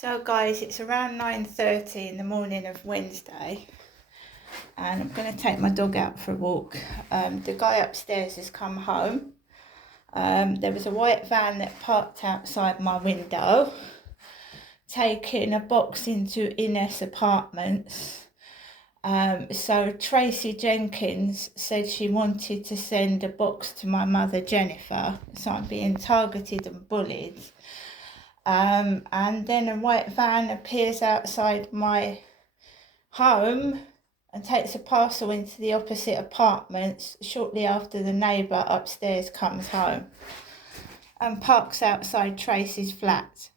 So guys, it's around 9:30 in the morning of Wednesday and I'm going to take my dog out for a walk. The guy upstairs has come home. There was a white van that parked outside my window, taking a box into Ines Apartments. So Tracy Jenkins said she wanted to send a box to my mother Jennifer, so I'm being targeted and bullied. And then a white van appears outside my home and takes a parcel into the opposite apartments shortly after the neighbour upstairs comes home and parks outside Tracy's flat.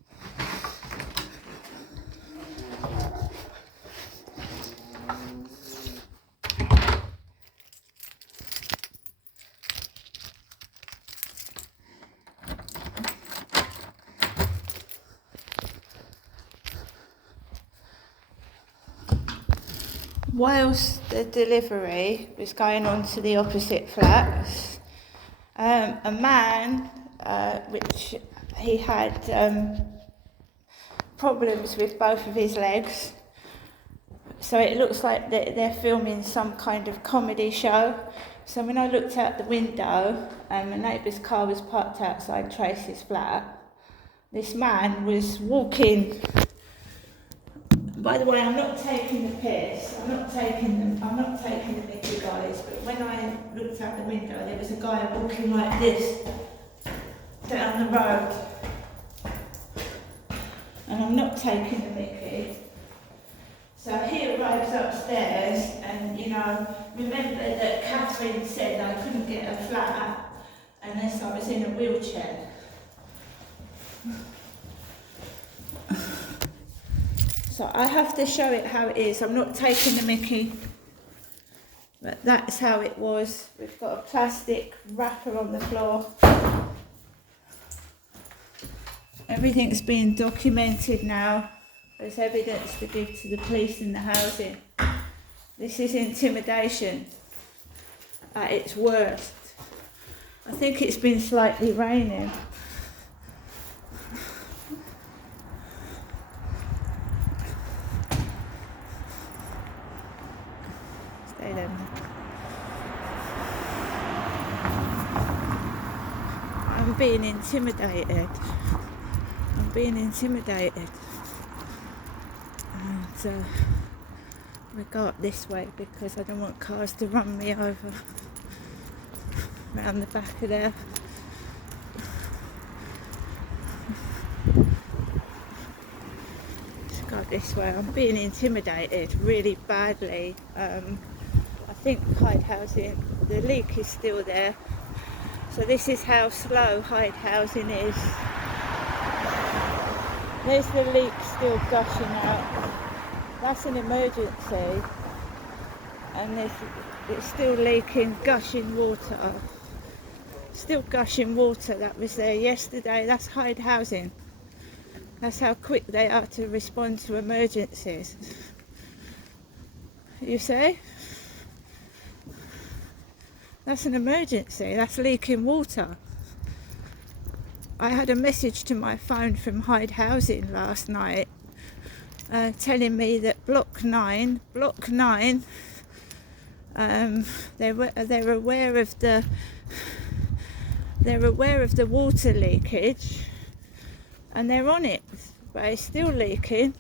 Whilst the delivery was going on to the opposite flats, a man, which he had problems with both of his legs, so it looks like they're filming some kind of comedy show. So when I looked out the window, the neighbour's car was parked outside Tracy's flat. This man was walking. By the way, I'm not taking the piss. I'm not taking the mickey, guys. But when I looked out the window, there was a guy walking like this down the road, and I'm not taking the mickey. So he arrives upstairs, and remember that Catherine said I couldn't get a flat unless I was in a wheelchair. So I have to show it how it is. I'm not taking the mickey, but that's how it was. We've got a plastic wrapper on the floor. Everything's being documented now as evidence to give to the police in the housing. This is intimidation at its worst. I think it's been slightly raining. I'm being intimidated. And we go up this way because I don't want cars to run me over round the back of there. Let's go this way. I'm being intimidated really badly. I think Hyde Housing, the leak is still there. So this is how slow Hyde Housing is. There's the leak still gushing out. That's an emergency. And it's still leaking, gushing water. Still gushing water. That was there yesterday. That's Hyde Housing. That's how quick they are to respond to emergencies. You see? That's an emergency. That's leaking water. I had a message to my phone from Hyde Housing last night telling me that Block 9, they're aware of the water leakage and they're on it, but it's still leaking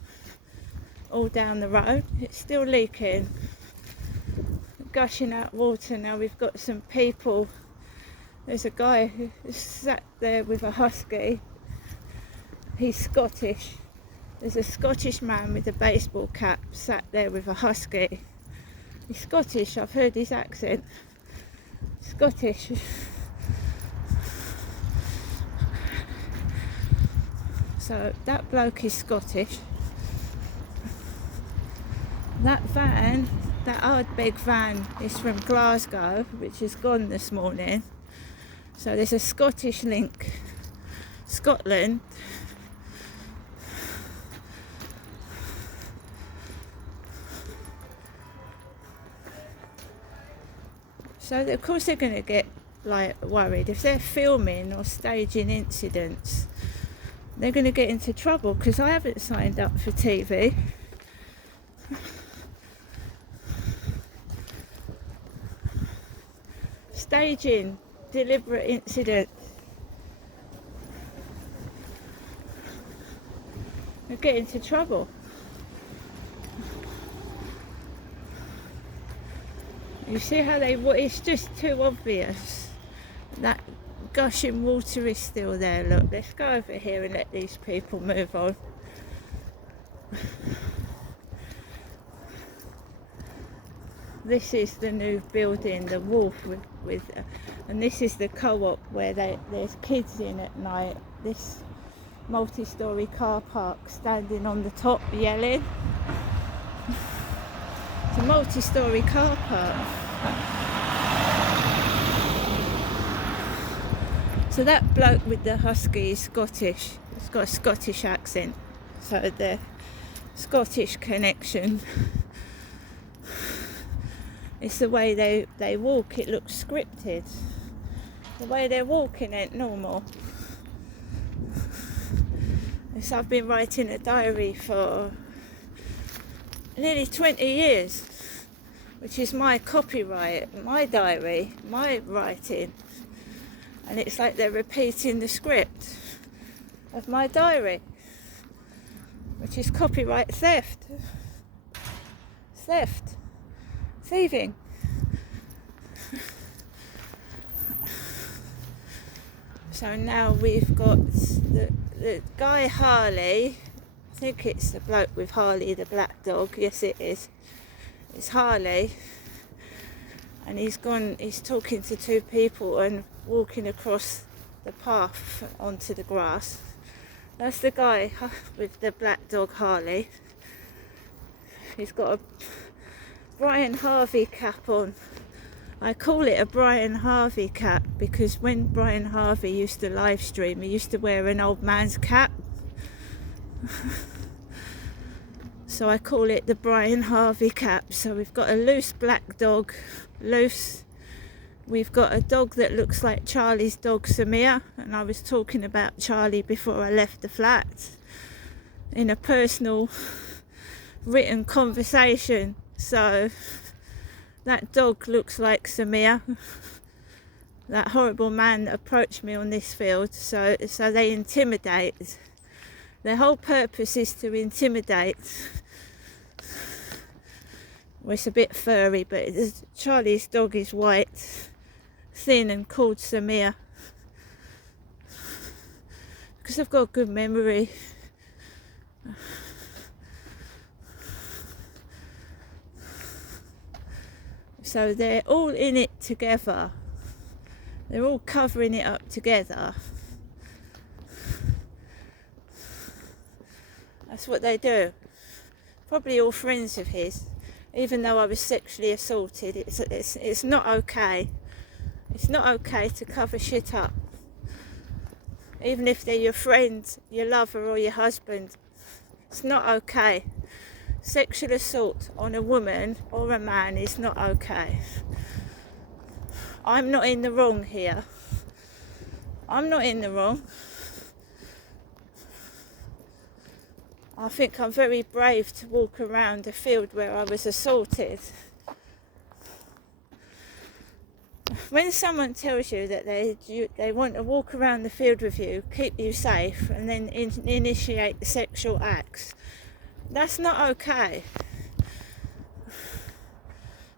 all down the road. It's still leaking, gushing out water. Now we've got some people. There's a guy who sat there with a husky. He's Scottish. There's a Scottish man with a baseball cap sat there with a husky. He's Scottish, I've heard his accent. Scottish. So that bloke is Scottish. That van, that Ardbeg van, is from Glasgow, which is gone this morning. So there's a Scottish link. Scotland. So of course they're going to get worried if they're filming or staging incidents. they're going to get into trouble because I haven't signed up for TV. Staging deliberate incident. They get into trouble. You see how it's just too obvious. That gushing water is still there. Look, let's go over here and let these people move on. This is the new building, the wharf with and this is the co-op where there's kids in at night. This multi-storey car park standing on the top yelling. It's a multi-storey car park. So that bloke with the husky is Scottish. He's got a Scottish accent. So the Scottish connection. It's the way they walk, it looks scripted. The way they're walking ain't normal. So I've been writing a diary for nearly 20 years, which is my copyright, my diary, my writing. And it's like they're repeating the script of my diary, which is copyright theft. Thieving. So now we've got the guy Harley. I think it's the bloke with Harley, the black dog. Yes, it is. It's Harley. And he's talking to two people and walking across the path onto the grass. That's the guy with the black dog Harley. He's got a Brian Harvey cap on. I call it a Brian Harvey cap because when Brian Harvey used to live stream, he used to wear an old man's cap. So I call it the Brian Harvey cap. So we've got a loose black dog, We've got a dog that looks like Charlie's dog, Samir, and I was talking about Charlie before I left the flat in a personal written conversation. So that dog looks like Samir, that horrible man that approached me on this field. So they intimidate. Their whole purpose is to intimidate. Well, it's a bit furry, but Charlie's dog is white, thin, and called Samir. Because I've got a good memory. So they're all in it together. They're all covering it up together. That's what they do. Probably all friends of his. Even though I was sexually assaulted, it's not okay. It's not okay to cover shit up. Even if they're your friend, your lover or your husband, it's not okay. Sexual assault on a woman or a man is not okay. I'm not in the wrong here. I'm not in the wrong. I think I'm very brave to walk around a field where I was assaulted. When someone tells you that they want to walk around the field with you, keep you safe, and then initiate the sexual acts, that's not okay.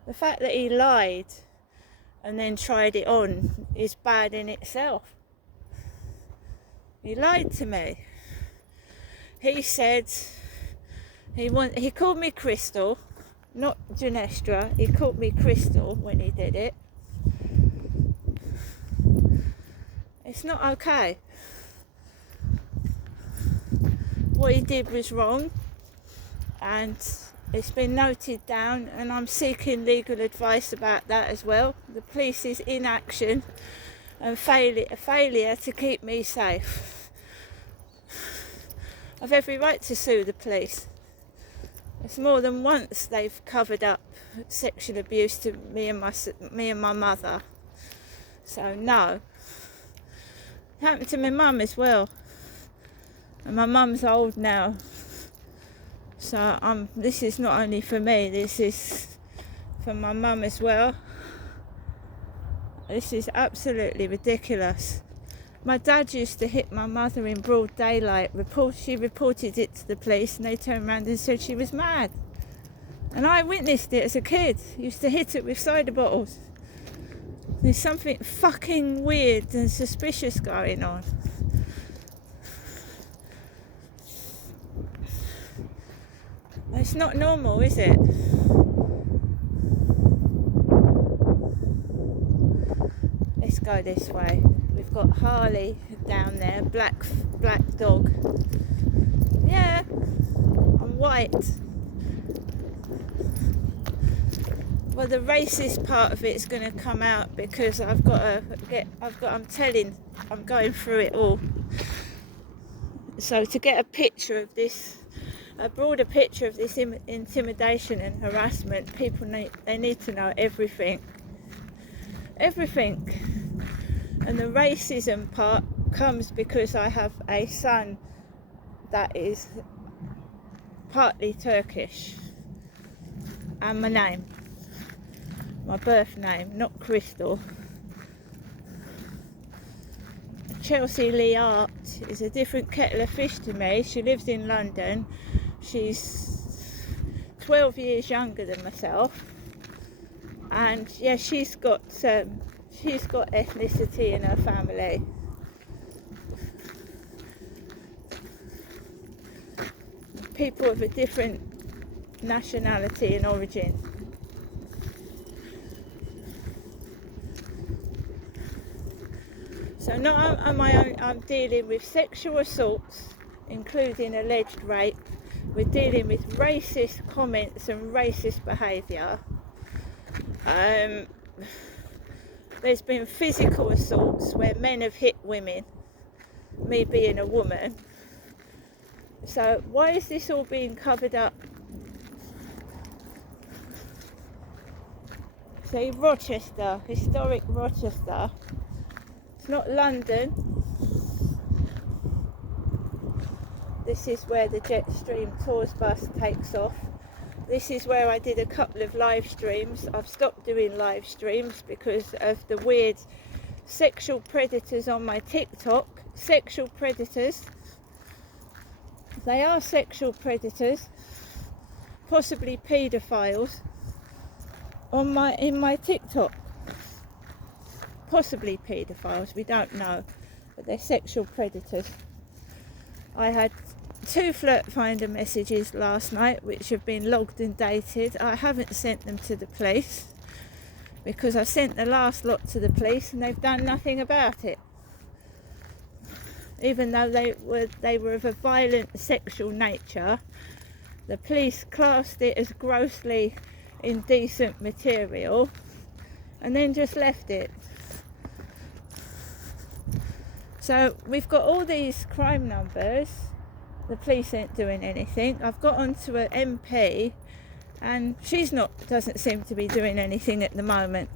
The fact that he lied and then tried it on is bad in itself. He lied to me. He said he called me Crystal, not Janestra. He called me Crystal when he did it. It's not okay. What he did was wrong, and it's been noted down, and I'm seeking legal advice about that as well. The police's inaction and failure to keep me safe. I've every right to sue the police. It's more than once they've covered up sexual abuse to me and my mother. So no. It happened to my mum as well. And my mum's old now. So this is not only for me, this is for my mum as well. This is absolutely ridiculous. My dad used to hit my mother in broad daylight. She reported it to the police and they turned around and said she was mad. And I witnessed it as a kid. Used to hit it with cider bottles. There's something fucking weird and suspicious going on. It's not normal, is it? Let's go this way. We've got Harley down there, black dog. Yeah, I'm white. Well, the racist part of it is going to come out because I'm going through it all. So to get a picture of this, a broader picture of this intimidation and harassment, people need to know everything. And the racism part comes because I have a son that is partly Turkish, and my birth name, not Crystal. Chelsea Lee Art is a different kettle of fish to me. She lives in London. She's 12 years younger than myself, and yeah, she's got ethnicity in her family. People of a different nationality and origin. So not I'm dealing with sexual assaults, including alleged rape. We're dealing with racist comments and racist behaviour. There's been physical assaults where men have hit women, me being a woman. So why is this all being covered up? See, Rochester, historic Rochester. It's not London. This is where the Jetstream Tours bus takes off. This is where I did a couple of live streams. I've stopped doing live streams because of the weird sexual predators on my TikTok. Sexual predators. They are sexual predators, possibly paedophiles, in my TikTok. Possibly paedophiles, we don't know, but they're sexual predators. I had 2 Flirt Finder messages last night which have been logged and dated. I haven't sent them to the police because I sent the last lot to the police and they've done nothing about it. Even though they were of a violent sexual nature, the police classed it as grossly indecent material and then just left it. So we've got all these crime numbers. The police ain't doing anything. I've got onto an MP and she doesn't seem to be doing anything at the moment.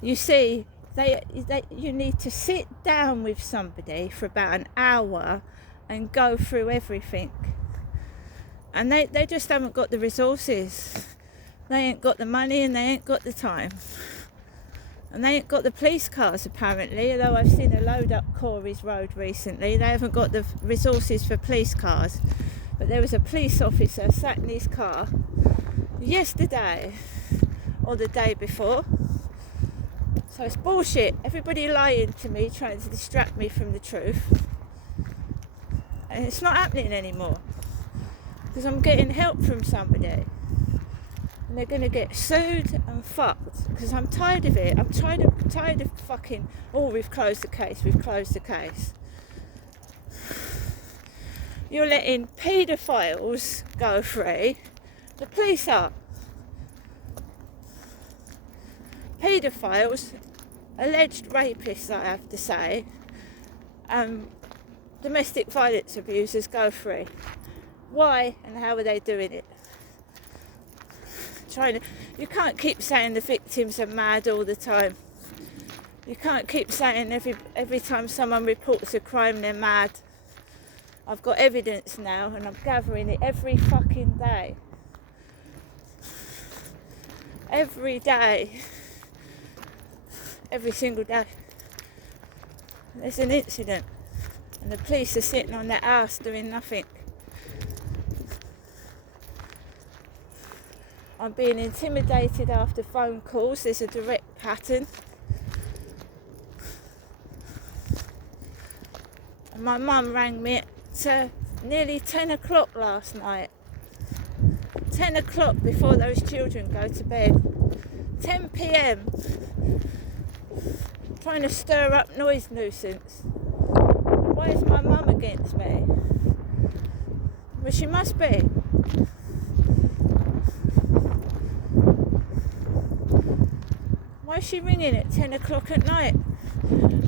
You see, you need to sit down with somebody for about an hour and go through everything. And they just haven't got the resources. They ain't got the money and they ain't got the time. And they ain't got the police cars apparently, although I've seen a load up Corey's Road recently. They haven't got the resources for police cars. But there was a police officer sat in his car yesterday or the day before. So it's bullshit. Everybody lying to me, trying to distract me from the truth. And it's not happening anymore. Because I'm getting help from somebody. And they're going to get sued and fucked. Because I'm tired of it. I'm tired of fucking, we've closed the case. You're letting paedophiles go free. The police are. Paedophiles, alleged rapists, I have to say, domestic violence abusers go free. Why and how are they doing it? You can't keep saying the victims are mad all the time. You can't keep saying every time someone reports a crime they're mad. I've got evidence now and I'm gathering it every fucking day. Every day. Every single day. There's an incident and the police are sitting on their ass doing nothing. I'm being intimidated after phone calls. There's a direct pattern. And my mum rang me at nearly 10 o'clock last night. 10 o'clock before those children go to bed. 10 p.m. Trying to stir up noise nuisance. Why is my mum against me? Well, she must be. Why is she ringing at 10 o'clock at night?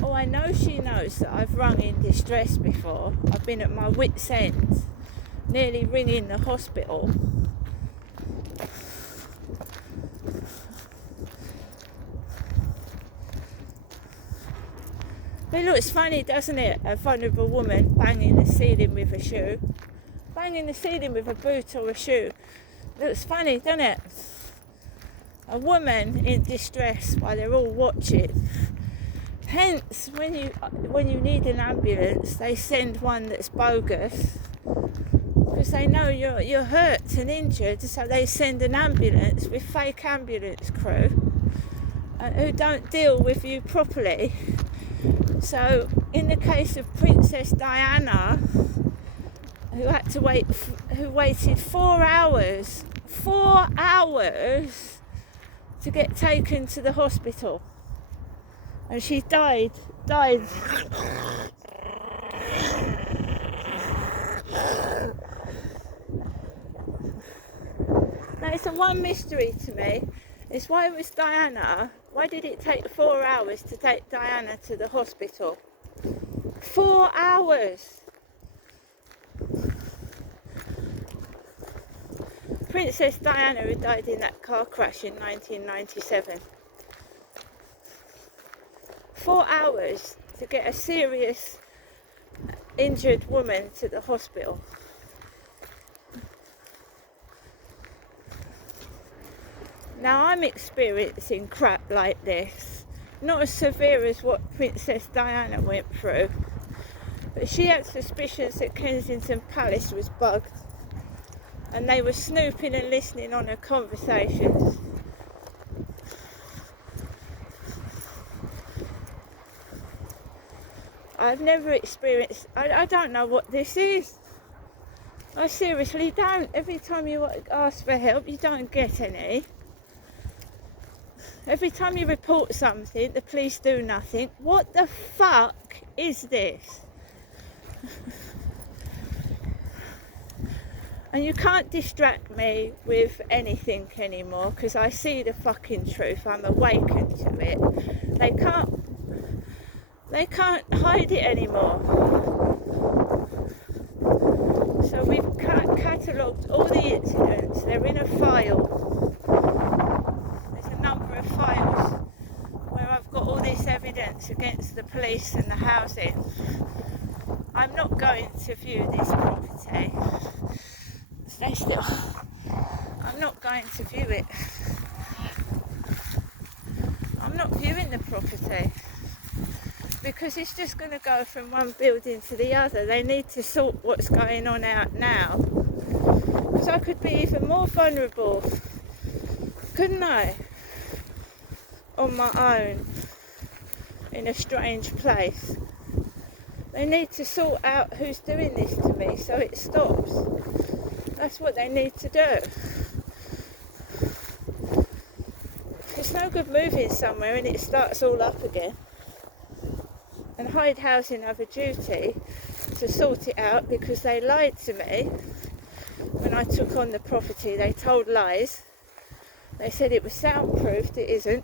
Oh, I know she knows that I've rung in distress before. I've been at my wit's end, nearly ringing the hospital. But it looks funny, doesn't it? A vulnerable woman banging the ceiling with a shoe. Banging the ceiling with a boot or a shoe. It looks funny, doesn't it? A woman in distress while they're all watching. Hence, when you need an ambulance, they send one that's bogus because they know you're hurt and injured, so they send an ambulance with fake ambulance crew who don't deal with you properly. So, in the case of Princess Diana, who waited 4 hours to get taken to the hospital. And she died. Now it's the one mystery to me, is why was Diana, why did it take 4 hours to take Diana to the hospital? 4 hours! Princess Diana, who died in that car crash in 1997. 4 hours to get a serious injured woman to the hospital. Now I'm experiencing crap like this, not as severe as what Princess Diana went through, but she had suspicions that Kensington Palace was bugged and they were snooping and listening on her conversations. I've never experienced, I don't know what this is. I seriously don't. Every time you ask for help, you don't get any. Every time you report something, the police do nothing. What the fuck is this? And you can't distract me with anything anymore because I see the fucking truth. I'm awakened to it. They can't hide it anymore. So we've catalogued all the incidents. They're in a file. There's a number of files where I've got all this evidence against the police and the housing. I'm not going to view this property. Stay still. I'm not going to view it. I'm not viewing the property because it's just going to go from one building to the other. They need to sort what's going on out now, because I could be even more vulnerable, couldn't I, on my own in a strange place. They need to sort out who's doing this to me so it stops. That's what they need to do. It's no good moving somewhere and it starts all up again. And Hyde Housing have a duty to sort it out because they lied to me when I took on the property. They told lies. They said it was soundproofed. It isn't.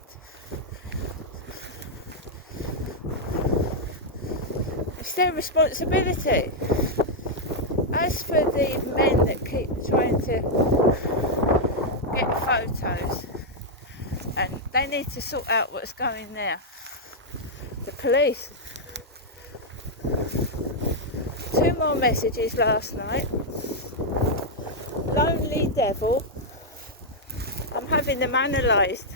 It's their responsibility. As for the men that keep trying to get photos, and they need to sort out what's going there. The police. 2 more messages last night. Lonely devil. I'm having them analysed.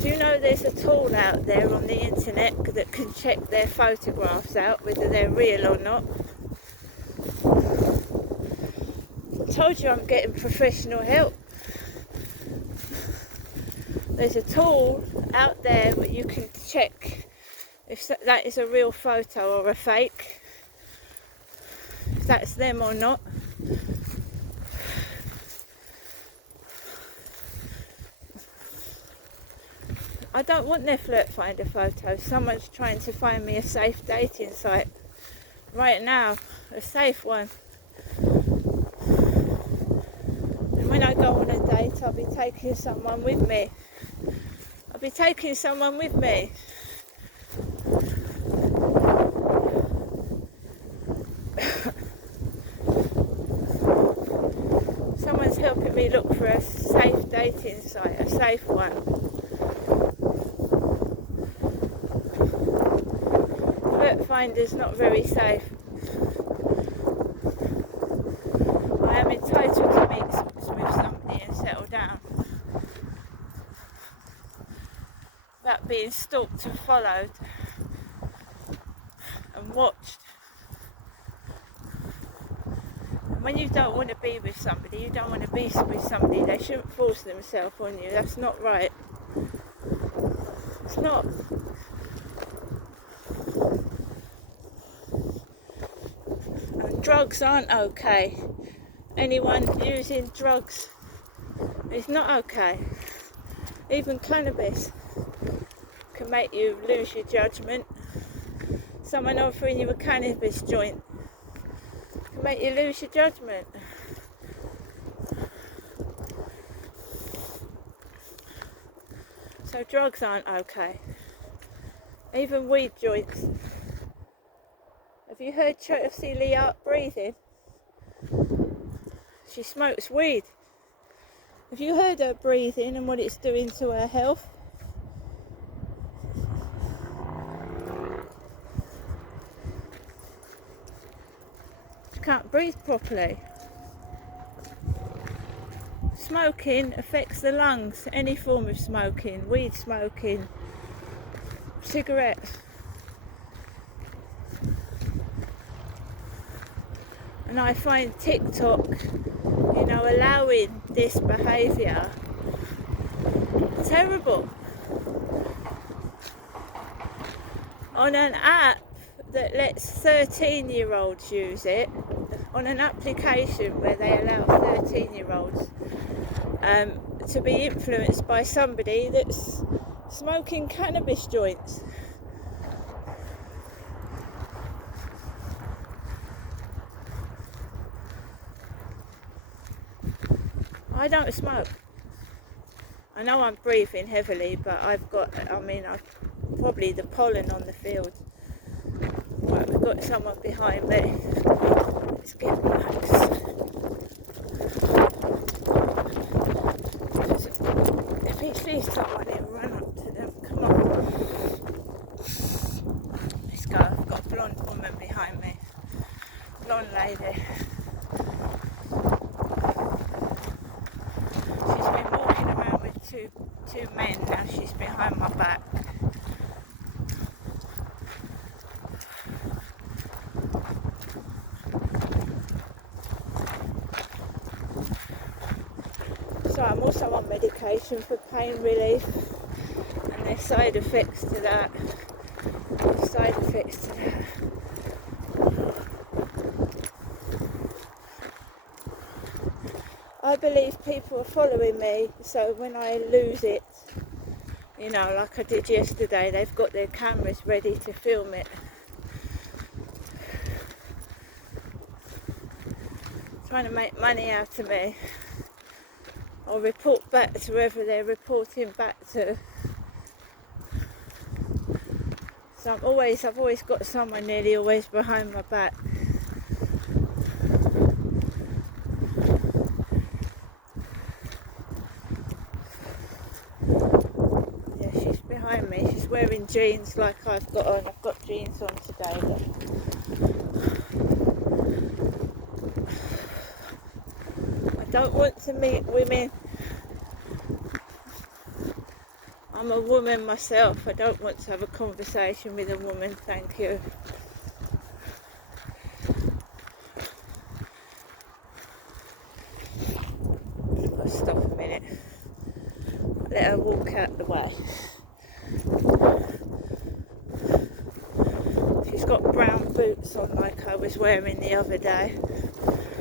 Do you know there's a tool out there on the internet that can check their photographs out, whether they're real or not? I told you I'm getting professional help. There's a tool out there where you can check if that is a real photo or a fake, if that's them or not. I don't want their flirt finder photos. Someone's trying to find me a safe dating site right now, a safe one. And when I go on a date, I'll be taking someone with me. Someone's helping me look for a safe dating site, a safe one. Flirt finder's not very safe. I am entitled to meet with somebody and settle down without being stalked and followed and watched. And when you don't want to be with somebody, you don't want to be with somebody. They shouldn't force themselves on you. That's not right. It's not. And drugs aren't okay. Anyone using drugs is not okay. Even cannabis can make you lose your judgment. Someone offering you a cannabis joint can make you lose your judgment. So drugs aren't okay. Even weed joints. Have you heard Chelsea Leah breathing? She smokes weed. Have you heard her breathing and what it's doing to her health? She can't breathe properly. Smoking affects the lungs. Any form of smoking, weed smoking, cigarettes. And I find TikTok, allowing this behaviour terrible. On an app that lets 13-year-olds use it, on an application where they allow 13-year-olds to be influenced by somebody that's smoking cannabis joints. I don't smoke. I know I'm breathing heavily, but I've probably the pollen on the field. Right, we've got someone behind me. Let's get relaxed. If he sees someone, he'll run up to them. Come on. Let's go. I've got a blonde woman behind me. Blonde lady. She's been walking around with two men. Now she's behind my back. So I'm also on medication for pain relief, and there's side effects to that. I believe people are following me, so when I lose it, like I did yesterday, they've got their cameras ready to film it. Trying to make money out of me. Or report back to whoever they're reporting back to. So I've always got someone nearly always behind my back. wearing jeans like I've got on. I've got jeans on today, but I don't want to meet women. I'm a woman myself. I don't want to have a conversation with a woman, thank you. I've got to stop a minute. Let her walk out the way. She's got brown boots on like I was wearing the other day.